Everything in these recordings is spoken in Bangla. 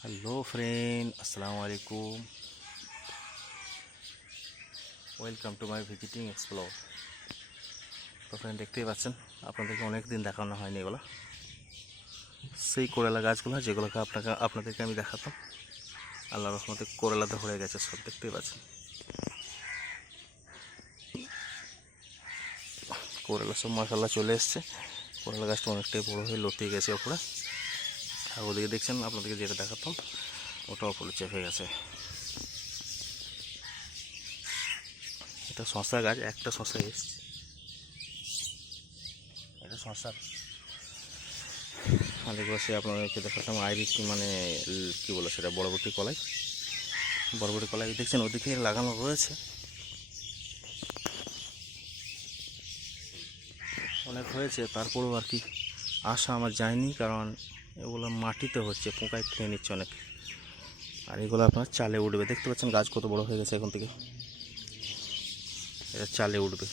হ্যালো ফ্রেন্ড, আসসালামু আলাইকুম। Welcome to my visiting explore. তো ফ্রেন্ড, দেখতেই পাচ্ছেন, আপনাদেরকে অনেক দিন দেখানো হয়নি এগুলো। সেই কোরালা গাছগুলো যেগুলোকে আপনাদেরকে আমি দেখাতাম, আল্লাহ রহমতে কোরালা ধরে গেছে সব, দেখতেই পাচ্ছেন। কোরালা সব মাশাআল্লাহ চলে এসছে। কোরালা গাছটা অনেকটাই বড়ো হয়ে লতিয়ে গেছে ওপরে। আর ওদিকে দেখছেন, আপনাদেরকে যেটা দেখাতাম ওটা ওপরে চেপে গেছে। এটা শশা গাছ, একটা শশা এসছে। এটা শশা। আরেক বছর আপনাদেরকে দেখাতাম আইরিশ, মানে কী বলে সেটা, বরবটি কলাই। বরবটি কলাই দেখছেন ওদিকে লাগানো রয়েছে, অনেক হয়েছে। তারপরেও আর কি আশা আমার যায়নি, কারণ এগুলো মাটিতে হচ্ছে, পোকায় খেয়ে নিচ্ছে অনেক। আর এগুলো আপনার চালে উঠবে, দেখতে পাচ্ছেন গাছ কত বড় হয়ে গেছে এখন থেকে। এটা চালে উঠবে।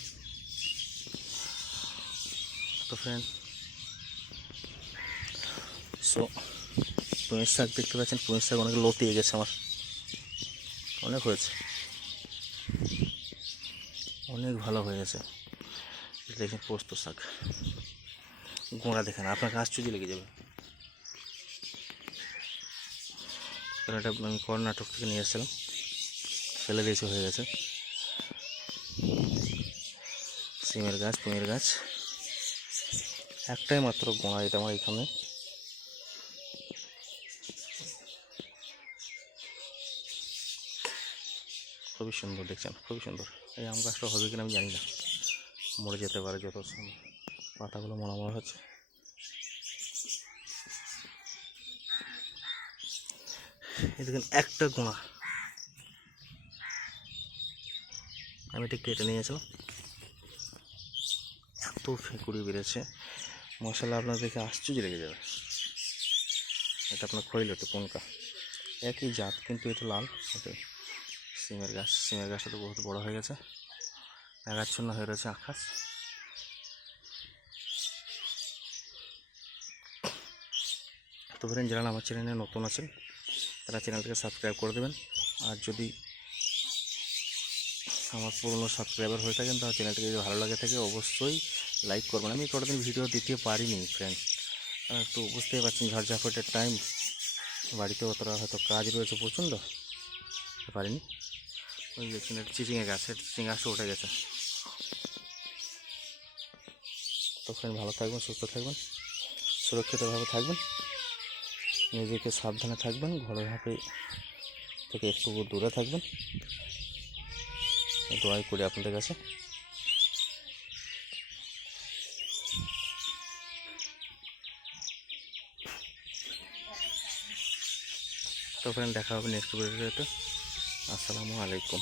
তো ফ্রেন্ড, সো পুঁই শাক দেখতে পাচ্ছেন, পুঁই শাক অনেক লতিয়ে গেছে আমার, অনেক হয়েছে, অনেক ভালো হয়ে গেছে। দেখেন পোস্ত শাক, গোড়া দেখেন, আপনার গাছ চুজি লেগে যাবে। কারণ এটা আমি কর্ণাটক থেকে নিয়ে এসেছিলাম, ফেলে দিয়েছে, হয়ে গেছে। সিমের গাছ, পুঁইয়ের গাছ, একটাই মাত্র গোড়া এটা আমার এখানে। খুবই সুন্দর দেখছেন, খুবই সুন্দর। এই আম গাছটা হবে কিনা আমি জানি না, মরে যেতে পারে, যত পাতাগুলো মরা মরা হচ্ছে। এই দেখেন একটা গোড়া, আমি এটা কেটে নিয়েছিলাম, এত ফেঁকুড়ি বেড়েছে মশলা, আপনার দেখে আশ্চর্য লেগে যাবে। এটা আপনার খৈলতে পুনকা, একই জাত, কিন্তু এটা লাল। ওটাই সিমের গাছ, সিমের গাছটা তো বহুত বড়ো হয়ে গেছে, একাচ্ছন্ন হয়ে রয়েছে আকাশ। তো ফ্রেন্ড, যারা আমার চ্যানেলে নতুন আছেন তারা চ্যানেলটাকে সাবস্ক্রাইব করে দেবেন। আর যদি আমার পুরনো সাবস্ক্রাইবার হয়ে থাকেন তাহলে চ্যানেলটাকে যদি ভালো লাগে থাকে অবশ্যই লাইক করবেন। আমি কতদিন ভিডিও দিতে পারিনি ফ্রেন্ড, একটু বুঝতেই পারছেন, ঝড়ঝাপটের টাইম, বাড়িতে অতটা হয়তো কাজ রয়েছে প্রচণ্ড, পারিনি। ওই দেখছেন চিচিঙে গাছ, চিচিং গাছটা উঠে গেছে। তো ফ্রেন্ড, ভালো থাকবেন, সুস্থ থাকবেন, সুরক্ষিতভাবে থাকবেন, নিজেকে সাবধানে থাকবেন, ঘরের হাতে থেকে একটু দূরে থাকবেন, দোয়াই করি আপনাদের কাছে। তো ফ্রেন্ড, দেখা হবে নেক্সট ভিডিওতে। আসসালামু আলাইকুম।